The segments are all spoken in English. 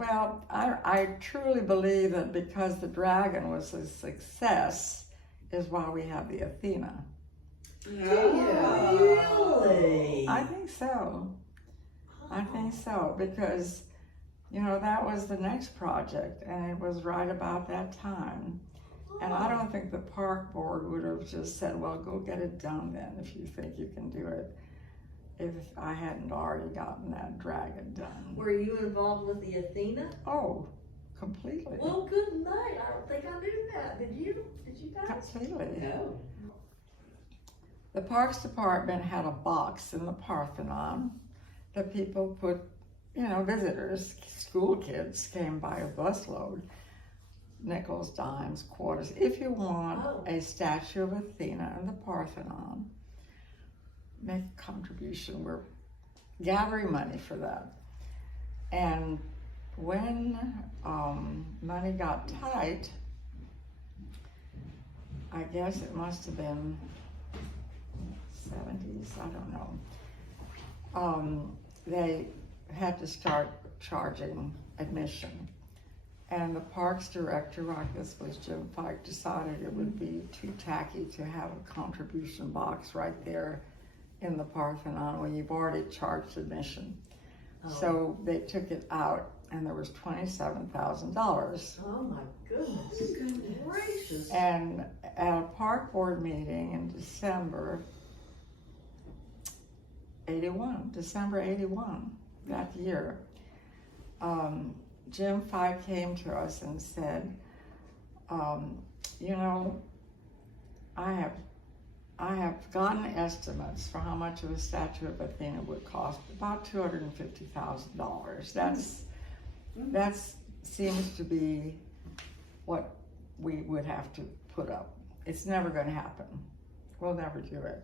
Well, I truly believe that because the dragon was a success is why we have the Athena. Really? I think so. I think so, because, you know, that was the next project, and it was right about that time. And I don't think the park board would have just said, well, go get it done then if you think you can do it, if I hadn't already gotten that dragon done. Were you involved with the Athena? Oh, completely. Well, good night. I don't think I knew that. Did you guys? Completely. No. The Parks Department had a box in the Parthenon that people put, you know, visitors, school kids came by a busload, nickels, dimes, quarters. If you want a statue of Athena in the Parthenon, make a contribution. We're gathering money for that. And when money got tight, I guess it must have been 70s, I don't know. They had to start charging admission. And the parks director, I guess was Jim Fike, decided it would be too tacky to have a contribution box right there in the Parthenon when you've already charged admission. So they took it out, and there was $27,000. Oh my goodness. Gracious. And at a park board meeting in December 81, that year, Jim Fike came to us and said, you know, I have gotten estimates for how much of a statue of Athena would cost, about $250,000. That seems to be what we would have to put up. It's never going to happen. We'll never do it.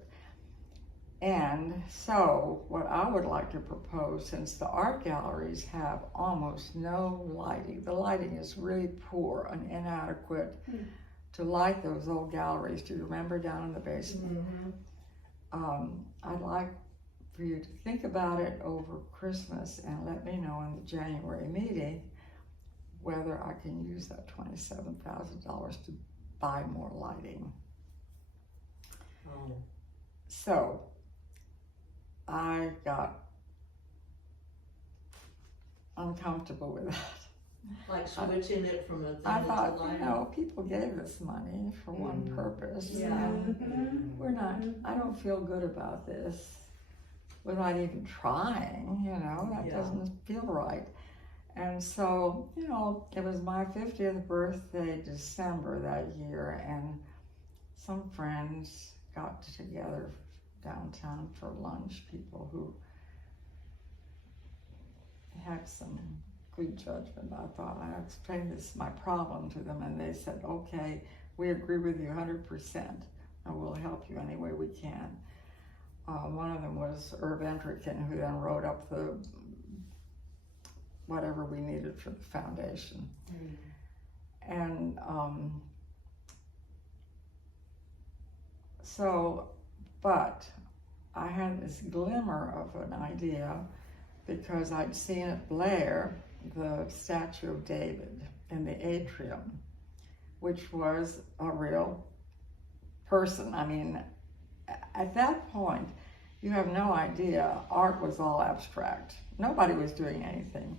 And so what I would like to propose, since the art galleries have almost no lighting, the lighting is really poor and inadequate to light those old galleries. Do you remember down in the basement? I'd like for you to think about it over Christmas and let me know in the January meeting whether I can use that $27,000 to buy more lighting. So I got uncomfortable with that. Like switching it from Athena I thought, to lighting? you know, people gave us money for one purpose. And we're not, I don't feel good about this without even trying, you know, that doesn't feel right. And so, you know, it was my 50th birthday, December that year, and some friends got together downtown for lunch, people who had some good judgment. I thought, I explained my problem to them, and they said, okay, we agree with you 100%, and we'll help you any way we can. One of them was Irv Entrican, who then wrote up the whatever we needed for the foundation. And but I had this glimmer of an idea because I'd seen at Blair the statue of David in the atrium, which was a real person. I mean, at that point, you have no idea. Art was all abstract. Nobody was doing anything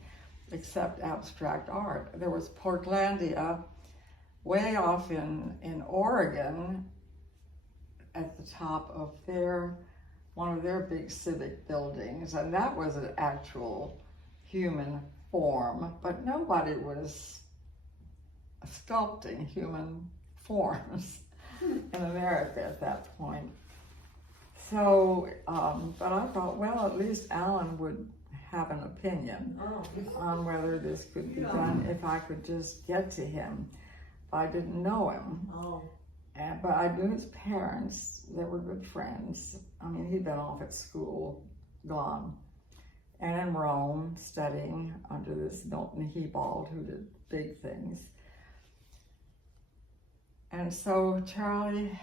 except abstract art. There was Portlandia way off in Oregon at the top of one of their big civic buildings, and that was an actual human form, but nobody was sculpting human forms in America at that point. So, but I thought, well, at least Alan would have an opinion on whether this could be done if I could just get to him. But I didn't know him. But I knew his parents. They were good friends. I mean, he'd been off at school, gone, and in Rome studying under this Milton Hebald, who did big things. And so Charlie,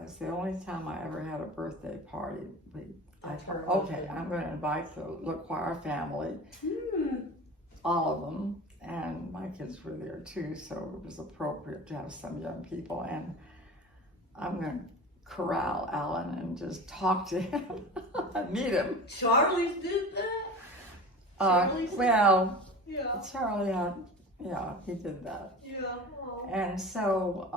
it's the only time I ever had a birthday party. I thought, okay, I'm going to invite the LaQuire family. all of them, and my kids were there too, so it was appropriate to have some young people. And I'm going to corral Alan and just talk to him, meet him. Charlie's did that? Well, Yeah. Charlie had, yeah, he did that. Yeah. Oh. And so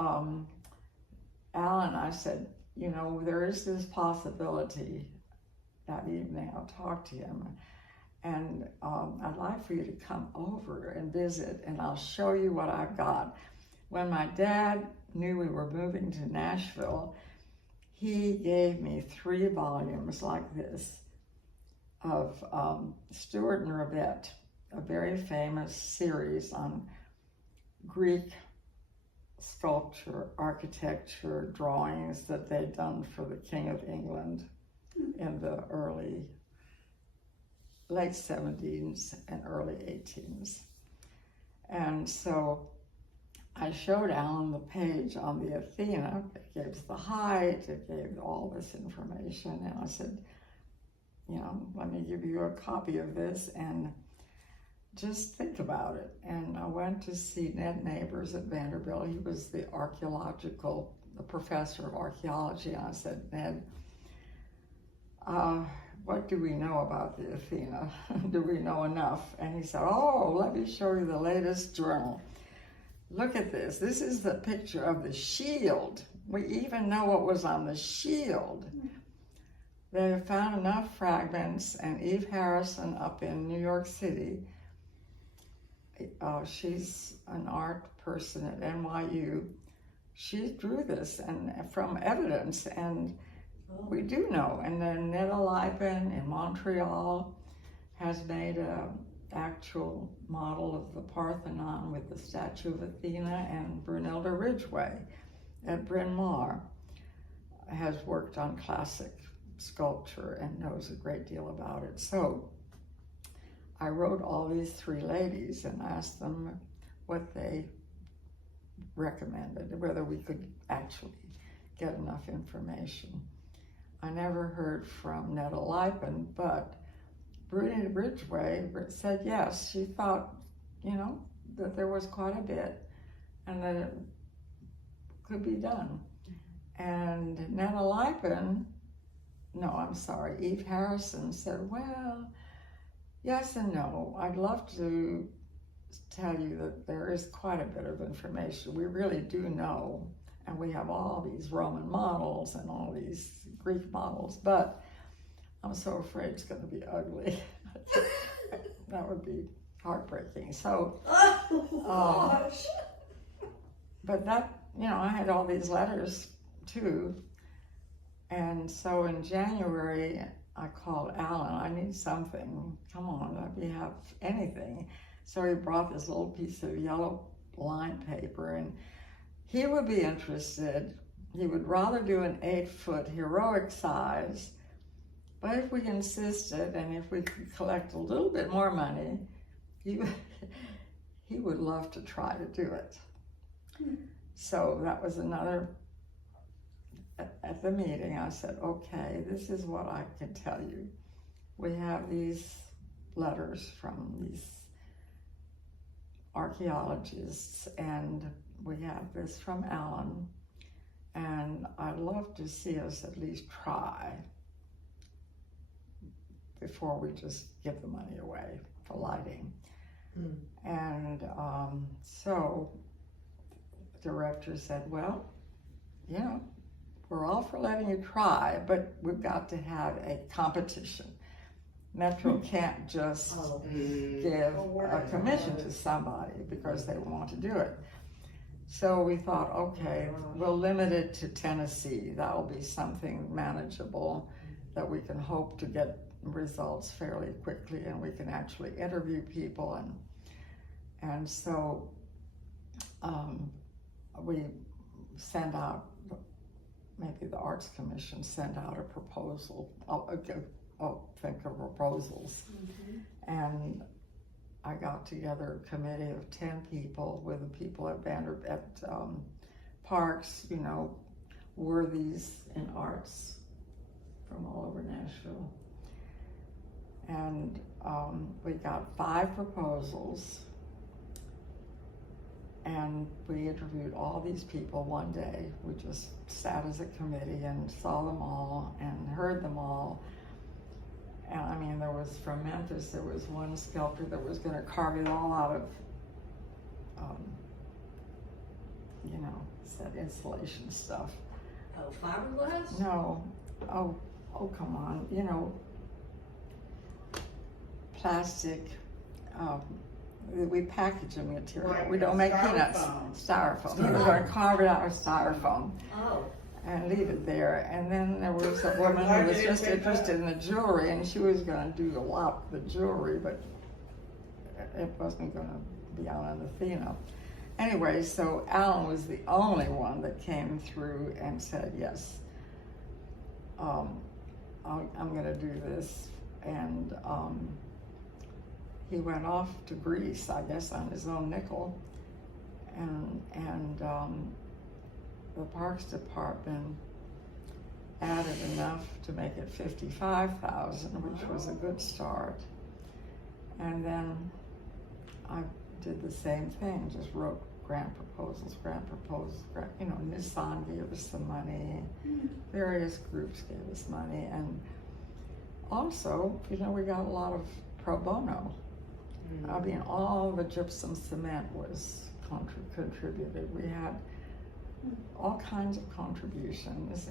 Alan, I said, you know, there is this possibility that evening I'll talk to him, and I'd like for you to come over and visit, and I'll show you what I've got. When my dad knew we were moving to Nashville, he gave me 3 volumes like this of Stuart and Revett, a very famous series on Greek sculpture, architecture, drawings that they'd done for the King of England in the late 70s and early 18s. And so I showed Alan the page on the Athena. It gave the height, it gave all this information, and I said, you know, let me give you a copy of this and just think about it. And I went to see Ned Neighbors at Vanderbilt. He was the professor of archaeology, and I said, Ned, what do we know about the Athena? Do we know enough? And he said, oh, let me show you the latest journal. Look at this. This is the picture of the shield. We even know what was on the shield. They have found enough fragments, and Eve Harrison up in New York City, she's an art person at NYU. She drew this and from evidence, and we do know. And then Netta Lipin in Montreal has made an actual model of the Parthenon with the statue of Athena, and Brunilda Ridgway at Bryn Mawr has worked on classic sculpture and knows a great deal about it. So I wrote all these 3 ladies and asked them what they recommended, whether we could actually get enough information. I never heard from Netta Lipin, but Brunilda Ridgway said yes. She thought, you know, that there was quite a bit and that it could be done. And Netta Lipin, Eve Harrison said, well, yes and no. I'd love to tell you that there is quite a bit of information. We really do know, and we have all these Roman models and all these Greek models, but I'm so afraid it's going to be ugly. That would be heartbreaking. So, gosh. But that, you know, I had all these letters too. And so in January, I called Alan. I need something. Come on, let me have anything. So he brought this little piece of yellow lined paper, and he would be interested. He would rather do an 8-foot heroic size, but if we insisted and if we could collect a little bit more money, he would love to try to do it. So that was another. At the meeting, I said, okay, this is what I can tell you. We have these letters from these archaeologists, and we have this from Alan, and I'd love to see us at least try before we just give the money away for lighting. And so the director said, well, you know, we're all for letting you try, but we've got to have a competition. Metro can't just give a commission to somebody because they want to do it. So we thought, okay, we'll limit it to Tennessee. That'll be something manageable that we can hope to get results fairly quickly, and we can actually interview people. And so we sent out, maybe the Arts Commission sent out a proposal, think of proposals. And I got together a committee of 10 people with the people at Parks, you know, worthies in arts from all over Nashville. And we got 5 proposals, and we interviewed all these people one day. We just sat as a committee and saw them all and heard them all. And I mean, there was, from Memphis, there was one sculptor that was going to carve it all out of, you know, that insulation stuff. Oh, fiberglass? No, oh, come on, you know, plastic, we package a material. Like we don't make peanuts. styrofoam. Styrofoam. He was going to carve it out of styrofoam Oh. and leave it there. And then there was a woman who was just interested in the jewelry, and she was going to do a lot of the jewelry, but it wasn't going to be on Athena. Anyway, so Alan was the only one that came through and said, yes, I'm going to do this. And he went off to Greece, I guess, on his own nickel. And the Parks Department added enough to make it $55,000, which was a good start. And then I did the same thing, just wrote grant proposals, you know, Nissan gave us some money, various groups gave us money, and also, you know, we got a lot of pro bono. I mean, all the gypsum cement was contributed. We had all kinds of contributions,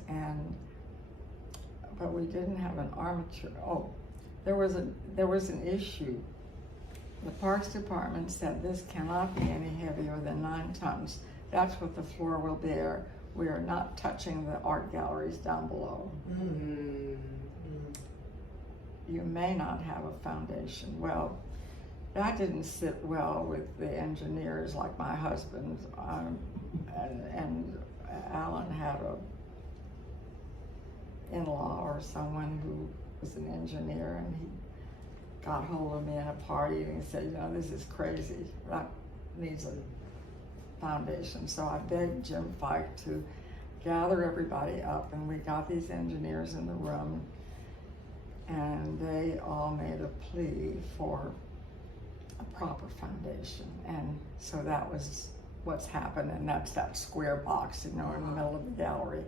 but we didn't have an armature. Oh, there was an issue. The Parks Department said this cannot be any heavier than 9 tons. That's what the floor will bear. We are not touching the art galleries down below. You may not have a foundation. Well, that didn't sit well with the engineers like my husband. And Alan had a in-law or someone who was an engineer, and he got hold of me in a party and he said, you know, this is crazy. That needs a foundation. So I begged Jim Fike to gather everybody up, and we got these engineers in the room, and they all made a plea for a proper foundation. And so that was what's happened, and that's that square box, you know, in the middle of the gallery.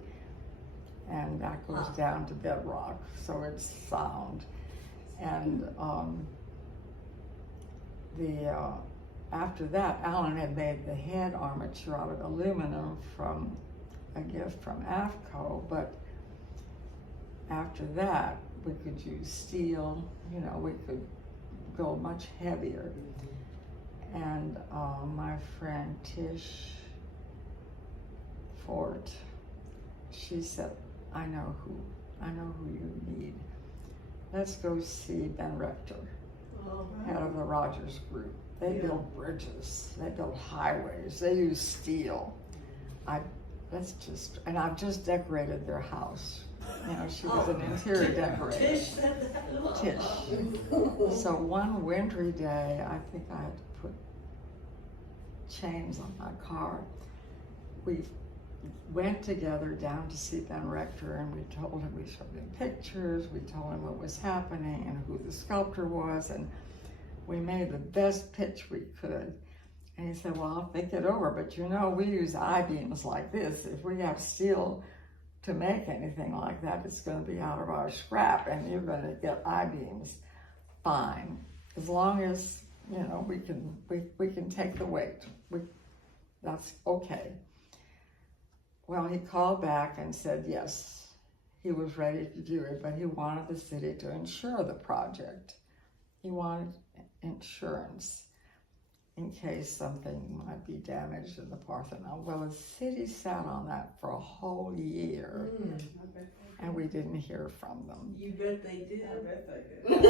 And that goes down to bedrock, so it's sound. And after that, Alan had made the head armature out of aluminum from a gift from AFCO, but after that, we could use steel, you know, we could go much heavier. And my friend Tish Fort, she said, I know who you need. Let's go see Ben Rector, head of the Rogers Group. They build bridges, they build highways, they use steel. And I've just decorated their house. You know, she was an interior decorator. Tish said that. Tish. So one wintry day, I think I had to put chains on my car. We went together down to see Ben Rector, and we told him, we showed him pictures, we told him what was happening and who the sculptor was, and we made the best pitch we could. And he said, well, I'll think it over, but you know, we use I-beams like this. If we have steel to make anything like that, it's going to be out of our scrap, and you're going to get I-beams. Fine, as long as, you know, we can take the weight. That's okay. Well, he called back and said yes, he was ready to do it, but he wanted the city to insure the project. He wanted insurance in case something might be damaged in the Parthenon. Well, the city sat on that for a whole year, and we didn't hear from them. You bet they did. I bet they did.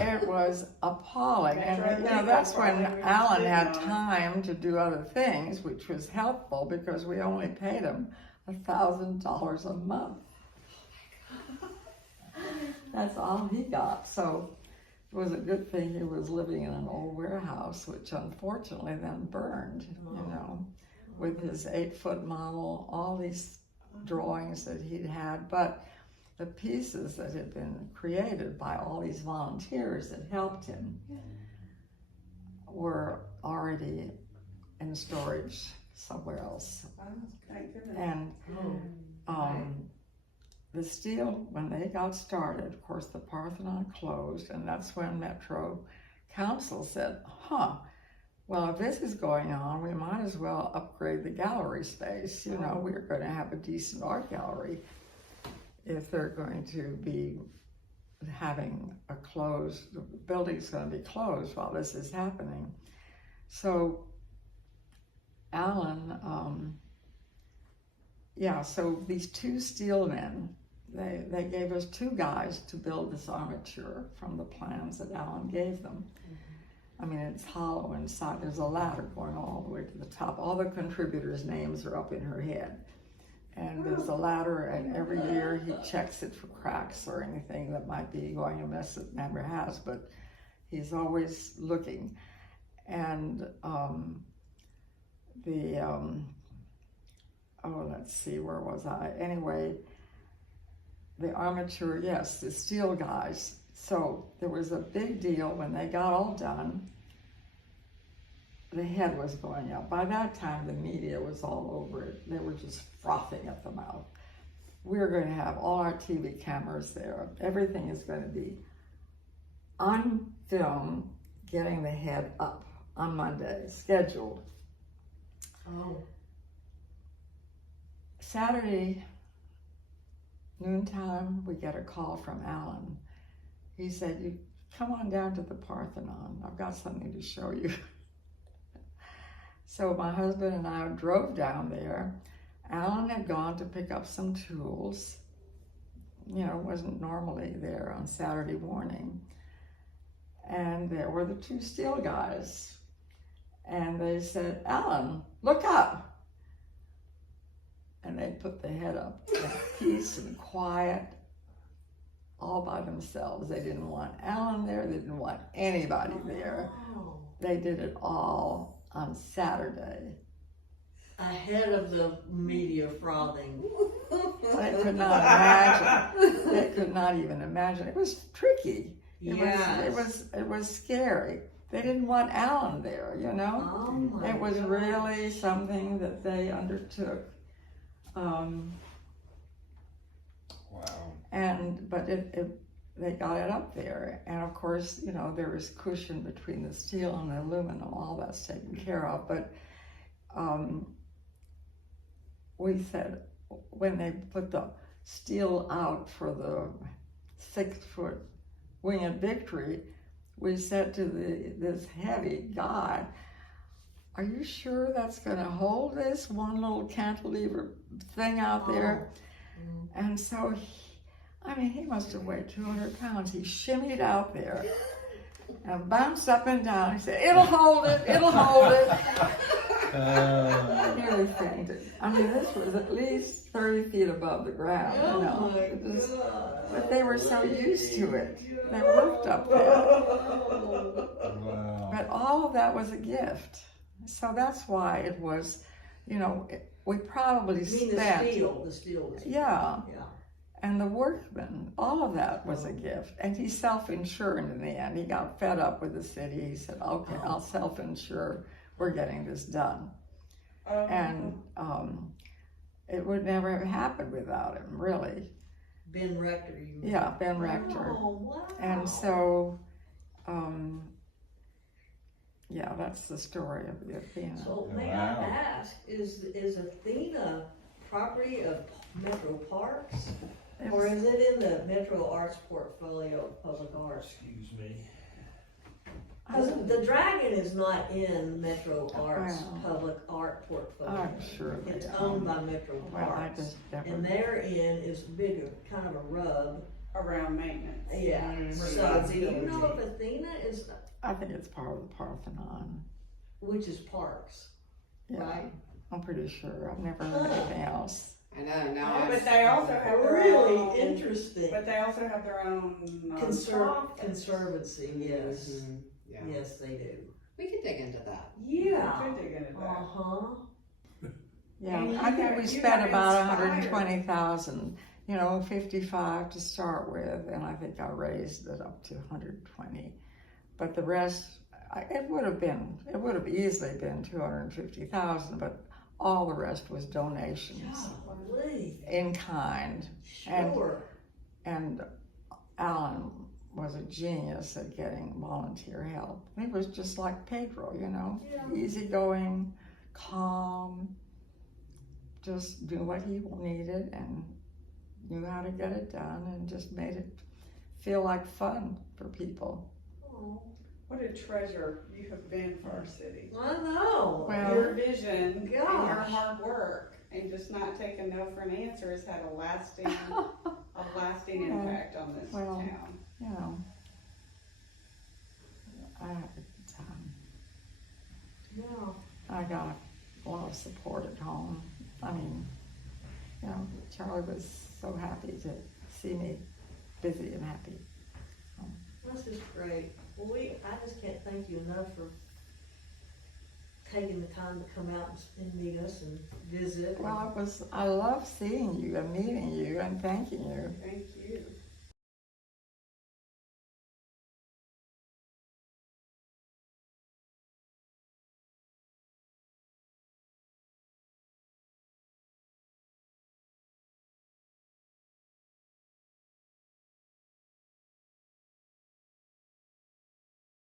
It was appalling, and you know, that's when Alan had time to do other things, which was helpful because we only paid him $1,000 a month. That's all he got. So it was a good thing he was living in an old warehouse, which unfortunately then burned, you know, with his 8-foot model, all these drawings that he'd had. But the pieces that had been created by all these volunteers that helped him were already in storage somewhere else. Oh, thank goodness. And the steel, when they got started, of course, the Parthenon closed, and that's when Metro Council said, well, if this is going on, we might as well upgrade the gallery space. You know, we're going to have a decent art gallery if they're going to be having a closed, the building's going to be closed while this is happening. So Alan, so these two steel men, they gave us two guys to build this armature from the plans that Alan gave them. I mean, it's hollow inside. There's a ladder going all the way to the top. All the contributors' names are up in her head. And there's a ladder, and every year he checks it for cracks or anything that might be going amiss. It never has, but he's always looking. And let's see, where was I? Anyway, the armature, yes, the steel guys. So there was a big deal when they got all done. The head was going up. By that time, the media was all over it. They were just frothing at the mouth. We're going to have all our TV cameras there. Everything is going to be on film, getting the head up on Monday, scheduled. Oh. Saturday, noontime, we get a call from Alan. He said, "You come on down to the Parthenon. I've got something to show you." So my husband and I drove down there. Alan had gone to pick up some tools. You know, wasn't normally there on Saturday morning. And there were the two steel guys. And they said, "Alan, look up." And they put the head up in peace and quiet, all by themselves. They didn't want Alan there. They didn't want anybody there. Oh. They did it all on Saturday. Ahead of the media frothing. They could not imagine. They could not even imagine. It was tricky. It was scary. They didn't want Alan there, you know? Oh my It was gosh. really something that they undertook. Wow. But they got it up there, and of course, you know, there was cushion between the steel and the aluminum. All that's taken care of. But we said, when they put the steel out for the 6-foot Winged Victory, we said to this heavy guy, "Are you sure that's going to hold this one little cantilever thing out there?" And so he must have weighed 200 pounds. He shimmied out there and bounced up and down. He said, "It'll hold it, it'll hold it." I nearly fainted. I mean, this was at least 30 feet above the ground, you know. It was, but they were so used to it. They worked up there. Wow. But all of that was a gift. So that's why it was, you know, we probably You mean spent. the steel. Yeah. And the workmen, all of that was a gift. And he self-insured in the end. He got fed up with the city. He said, "Okay, I'll self-insure. We're getting this done." And it would never have happened without him, really. Ben Rector, you mean? Yeah, Ben Rector. Oh, wow. And so, that's the story of the Athena. So may I ask, is Athena property of Metro Parks? Or is it in the Metro Arts portfolio of public art? Excuse me. Because the dragon is not in Metro Arts Wow. public art portfolio. I'm sure they It's are. owned by Metro Well, I Parks. just never. And therein is bigger, kind of a rub. Around maintenance. Yeah. So do you know if Athena is, I think it's part of the Parthenon. which is Parks, Yeah, right? I'm pretty sure. I've never heard anything else. I know, now But they also have their Really own, interesting. But they also have their own office. Conservancy, yes. Mhm, yeah. Yes, they do. We could dig into that. Yeah. Could dig into that. Uh-huh. Yeah, And you I think have- we you spent have about inspired- 120,000 55 to start with, and I think I raised it up to 120. But the rest, it would have easily been 250,000, but all the rest was donations Golly. in kind. Sure. And Alan was a genius at getting volunteer help. He was just like Pedro, Yeah. easygoing, calm, just do what he needed and knew how to get it done, and just made it feel like fun for people. Oh, What a treasure you have been for our city. I know. Well, Your vision and your Gosh. hard work and just not taking no for an answer has had a lasting Yeah. impact on this Well. town. I had a good time. Yeah. I got a lot of support at home. I mean, Charlie was so happy to see me busy and happy. This is great. Well, I just can't thank you enough for taking the time to come out and meet us and visit. Well, I love seeing you and meeting you and thanking you. Thank you.